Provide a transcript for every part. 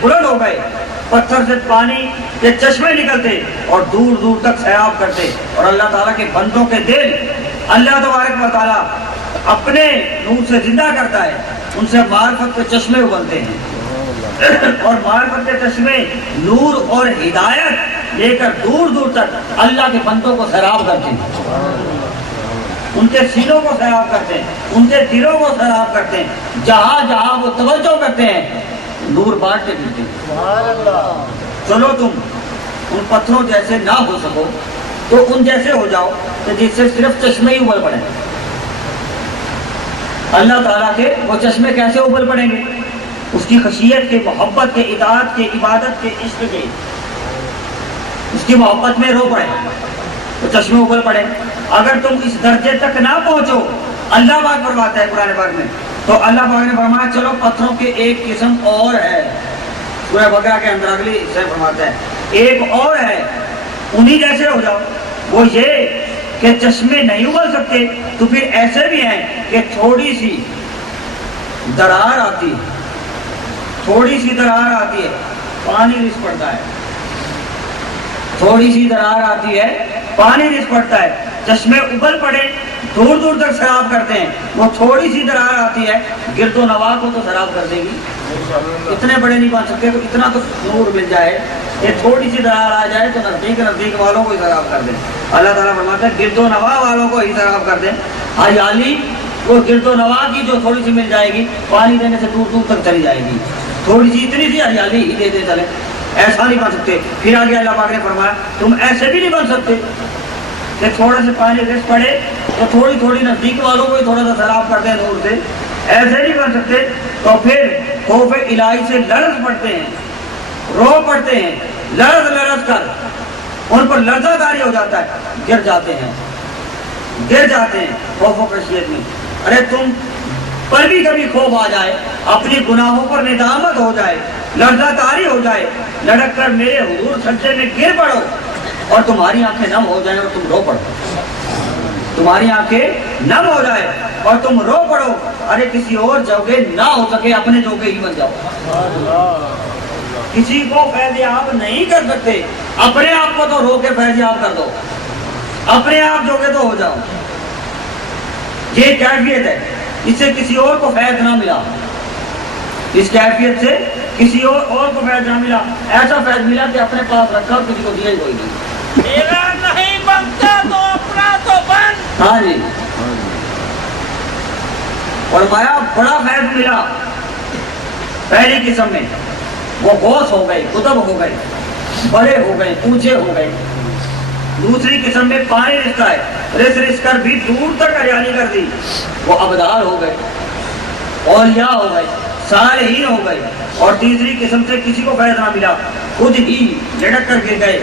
بلند ہو گئے، پتھر سے پانی کے چشمے نکلتے اور دور دور تک سیراب کرتے، اور اللہ تعالیٰ کے بندوں کے دل اللہ تبارک و تعالیٰ اپنے نور سے زندہ کرتا ہے، ان سے معرفت کے چشمے ابلتے ہیں، اور معرفت کے چشمے نور اور ہدایت لے کر دور دور تک اللہ کے بندوں کو سیراب کرتے ہیں، ان کے سینوں کو سیراب کرتے ہیں، ان کے دلوں کو سیراب کرتے ہیں، جہاں جہاں وہ توجہ کرتے ہیں نور بانٹتے پھرتے ہیں۔ چلو تم ان پتھروں جیسے نہ ہو سکو تو ان جیسے ہو جاؤ کہ جس سے صرف چشمے ہی ابل پڑیں۔ اللہ تعالیٰ کے وہ چشمے کیسے ابل پڑیں گے؟ اس کی خشیت کے، محبت کے، اطاعت کے، عبادت کے، عشق کے، اس کی محبت میں رو پڑے تو چشمے ابل پڑے۔ اگر تم اس درجے تک نہ پہنچو، اللہ پاک فرماتا ہے قرآن پاک میں، تو اللہ پاک نے فرمایا چلو پتھروں کی ایک قسم اور ہے، سورہ بقرہ کے اندر اگلی حصے فرماتا ہے ایک اور ہے، انہی جیسے ہو جاؤ۔ وہ یہ کہ چشمے نہیں ابل سکتے تو پھر ایسے بھی ہیں کہ تھوڑی سی درار آتی ہے، تھوڑی سی درار آتی ہے پانی رس پڑتا ہے، تھوڑی سی درار آتی ہے پانی رس پڑتا ہے، چشمے ابل پڑے دور دور تک سیراب کرتے ہیں۔ وہ تھوڑی سی درار آتی ہے گرد و نواح کو تو سیراب کر دے گی، اتنے بڑے نہیں بن سکتے تو اتنا تو نور مل جائے، یہ تھوڑی سی درار آ جائے تو نزدیک والوں کو ہی سیراب کر دیں۔ اللہ تعالیٰ فرماتا ہے گرد و نواح والوں کو ہی سیراب کر دیں۔ ہریالی وہ گرد و نواح کی جو تھوڑی سی مل جائے گی پانی دینے سے دور دور تک چلی جائے گی، تھوڑی سی اتنی سی ہریالی ہی دیتے چلے، ایسا نہیں بن سکتے۔ پھر آگے اللہ پاک نے فرمایا تم ایسے بھی نہیں بن سکتے کہ تھوڑا سے پانی رس پڑے تو تھوڑی تھوڑی نزدیک والوں کو ہی تھوڑا سا سیراب کر دیں نور سے، ایسے نہیں بن سکتے۔ تو پھر خوف الہی سے لرز پڑتے ہیں، رو پڑتے ہیں، لرز لرز کر ان پر لرزہ داری ہو جاتا ہے، گر جاتے ہیں خوف و خشیت میں۔ ارے تم پر بھی کبھی خوف آ جائے، اپنی گناہوں پر ندامت ہو جائے، لرزہ داری ہو جائے، لڑک کر میرے حضور سجدے میں گر پڑو اور تمہاری آنکھیں نم ہو جائیں اور تم رو پڑو، تمہاری آنکھیں نم ہو جائے اور تم رو پڑو، ارے کسی اور جوگے نہ ہو سکے اپنے جوگے ہی بن جاؤ۔ کسی کو فیض یاب نہیں کر سکتے، اپنے آپ کو تو رو کے فیض یاب کر دو، اپنے آپ جوگے تو ہو جاؤ۔ یہ کیفیت ہے، اس سے کسی اور کو فیض نہ ملا، اس کیفیت سے کسی اور کو فیض نہ ملا، ایسا فیض ملا کہ اپنے پاس رکھا اور کسی کو دیا ہی کوئی نہیں۔ میرا نہیں بنتا تو اپنا تو بن۔ ہاں جی، فرمایا بڑا فیض ملا پہلی قسم میں، وہ غوث ہو گئے، قطب ہو گئے، بڑے ہو گئے، اونچے ہو گئے۔ دوسری قسم میں پانی رستا ہے، رس رس کر بھی دور تک ہریالی کر دی، وہ ابدال ہو گئے، اولیاء ہو گئے، صالحین ہو گئے۔ اور تیسری قسم سے کسی کو فیض نہ ملا، خود ہی لڑک کر گر گئے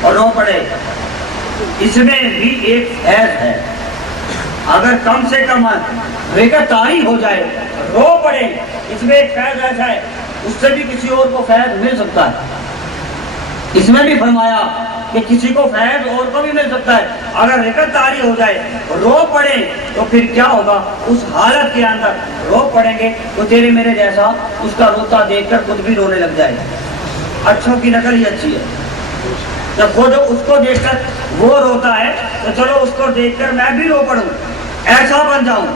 اور رو پڑے۔ اس میں بھی ایک فیض ہے، اگر کم سے کم رکعت طاری ہو جائے، رو پڑے، اس میں ایک فیض ایسا ہے اس سے بھی کسی اور کو فیض مل سکتا ہے۔ اس میں بھی فرمایا کہ کسی کو فیض اور کو بھی مل سکتا ہے، اگر رکعت طاری ہو جائے، رو پڑے تو پھر کیا ہوگا؟ اس حالت کے اندر رو پڑیں گے تو تیرے میرے جیسا اس کا روتا دیکھ کر خود بھی رونے لگ جائے۔ اچھوں کی نقل ہی اچھی ہے، جب خود اس کو دیکھ کر وہ روتا ہے تو چلو اس کو دیکھ کر میں بھی رو پڑوں، ایسا بن جاؤں،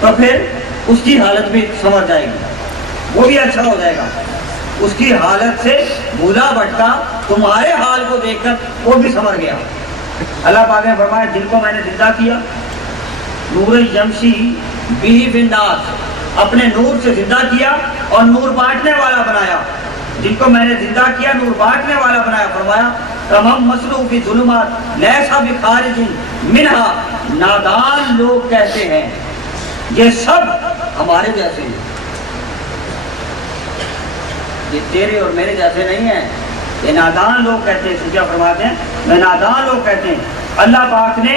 تو پھر اس کی حالت بھی سنور جائے گی، وہ بھی اچھا ہو جائے گا۔ اس کی حالت سے بھولا بھٹکا تمہارے حال کو دیکھ کر وہ بھی سنور گیا۔ اللہ پاک نے فرمایا جن کو میں نے زندہ کیا، نور یمشی بہ فی الناس، اپنے نور سے زندہ کیا اور نور بانٹنے والا بنایا۔ جن کو میں نے زندہ کیا، نور بانٹنے والا بنایا، فرمایا تمام مصروف فی ظلمات لیسا بخارج منہا، نادان لوگ کہتے ہیں یہ سب ہمارے جیسے ہیں، یہ تیرے اور میرے جیسے نہیں ہیں، یہ نادان لوگ کہتے ہیں۔ کیا فرماتے ہیں؟ میں نادان لوگ کہتے ہیں۔ اللہ پاک نے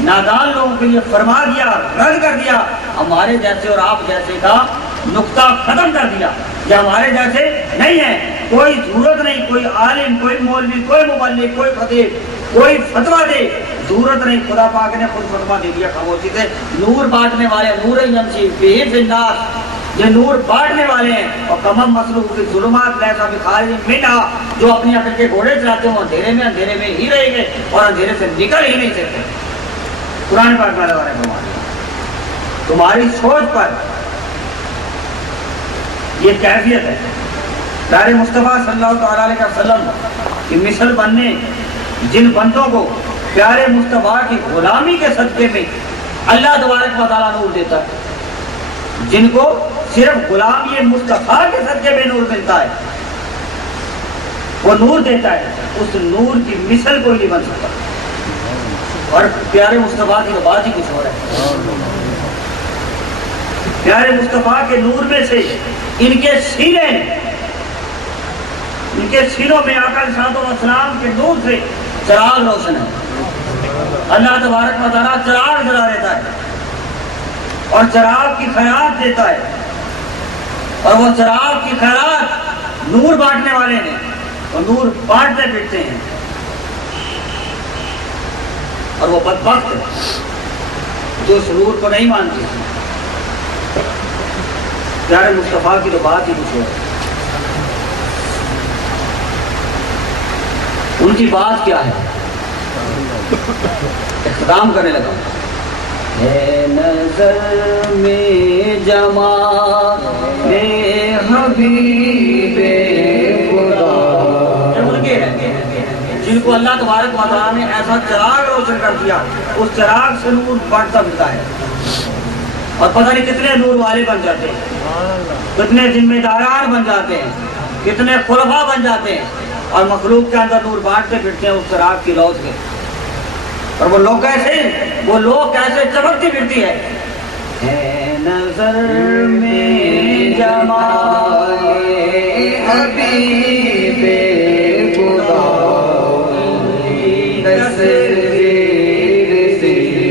نادان لوگوں کے لیے فرما دیا، رد کر دیا، ہمارے جیسے اور آپ جیسے کا نقطہ ختم کر دیا، یہ ہمارے جیسے نہیں ہے، کوئی ضرورت نہیں، کوئی عالم، کوئی مولوی، کوئی مبلغ، کوئی خطیب، کوئی فتویٰ دے، ضرورت نہیں، خدا پاک نے خود فتویٰ دے دیا خاموشی سے۔ نور بانٹنے والے، نور یمشی بہ فی الناس، یہ نور بانٹنے والے ہیں. اور کمم مسلوب کی ظلمات لیسا بخارج منہا, جو اپنی عقل کے گھوڑے چلاتے ہیں وہ اندھیرے میں ہی رہیں گے اور اندھیرے سے نکل ہی نہیں سکتے. قرآن پاک میں اللہ نے فرمایا تمہاری سوچ پر یہ کیفیت ہے. پیارے مصطفیٰ صلی اللہ تعالیٰ علیہ وسلم کی مثل بننے جن بندوں کو پیارے مصطفیٰ کی غلامی کے صدقے میں اللہ تبارک و تعالیٰ نور دیتا ہے, جن کو صرف غلامی مصطفیٰ کے صدقے میں نور ملتا ہے, وہ نور دیتا ہے, اس نور کی مثل کوئی نہیں بن سکتا. اور پیارے مصطفیٰ کی تو بات ہی کچھ ہو رہا ہے. پیارے مصطفیٰ کے نور میں سے ان کے سینوں میں آقا علیہ السلام کے نور سے چراغ روشن ہے. اللہ تبارک و تعالیٰ چراغ جلا دیتا ہے اور چراغ کی خیرات دیتا ہے, اور وہ چراغ کی خیرات نور بانٹنے والے ہیں اور نور بانٹتے پھرتے ہیں. اور وہ بدبخت جو اس نور کو نہیں مانتے. پیارے مصطفیٰ کی تو بات ہی کچھ ہے. ان کی بات کیا ہے؟ اختتام کرنے لگا. ہے نظر میں جمال حبیب خدا, ان کے ہیں جن کو اللہ تبارک و تعالیٰ نے ایسا چراغ روشن کر دیا, اس چراغ سے نور بڑھتا ملتا ہے. اور پتہ نہیں کتنے نور والے بن جاتے ہیں, کتنے ذمہ داران بن جاتے ہیں, کتنے خلفاء بن جاتے ہیں, اور مخلوق کے اندر نور بانٹتے پھرتے ہیں اس چراغ کی لو سے. اور وہ لوگ کیسے چمکتی پھرتی ہے نظر میں جمال حبیب خدا, تصویر سینے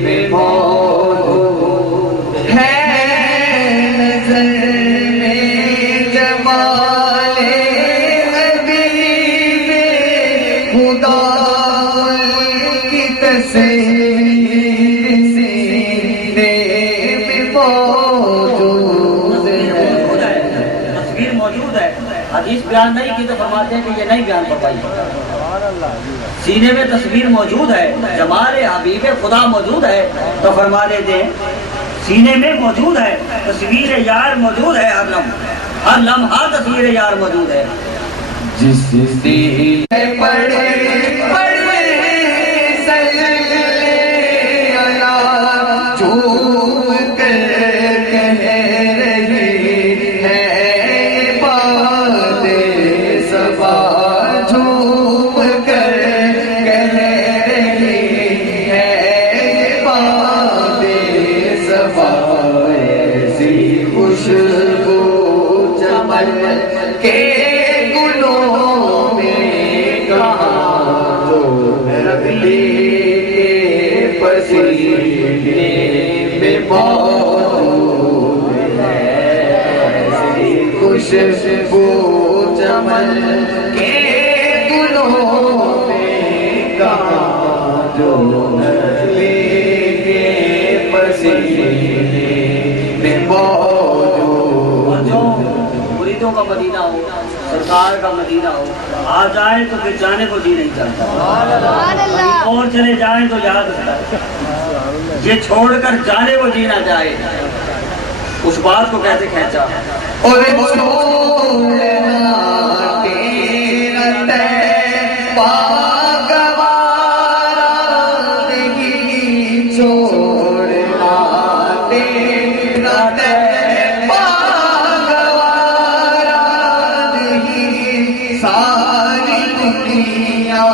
میں موجود ہے. نظر میں جمال حبیب خدا کی تصویر سینے میں موجود ہے. تصویر موجود ہے. حدیث بیان نہیں کی تو فرماتے ہیں کہ یہ نہیں بیان فرمائی. سینے میں تصویر موجود ہے, جمال حبیب خدا موجود ہے تو فرما دیتے ہیں سینے میں موجود ہے, تصویر یار موجود ہے, ہر لمحہ تصویر یار موجود ہے. جس سینے خوشبو چمن کے گلوں میں کہاں جو نبی کے پسینے میں موجود. جو مریدوں کا مدینہ ہو, سرکار کا مدینہ ہو, آ جائے تو پھر جانے کو جی نہیں چاہتا, اور چلے جائیں تو یاد رکھتا ہے. یہ چھوڑ کر جانے کو جی نہ جائے, اس بات کو کیسے کھینچا. اور چھوڑنا تیرا طیبہ گوارا نہیں, چھوڑنا تیرا طیبہ گوارا نہیں, ساری دنیا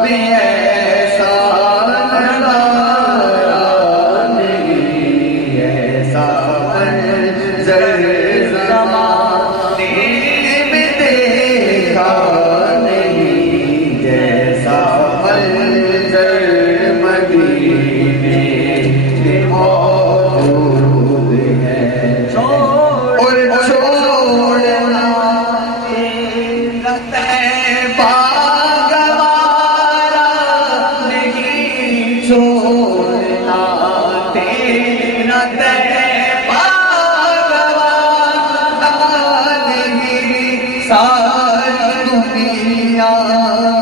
میں ایسا نظارہ نہیں, ایسا منظر زمانے ساری دنیا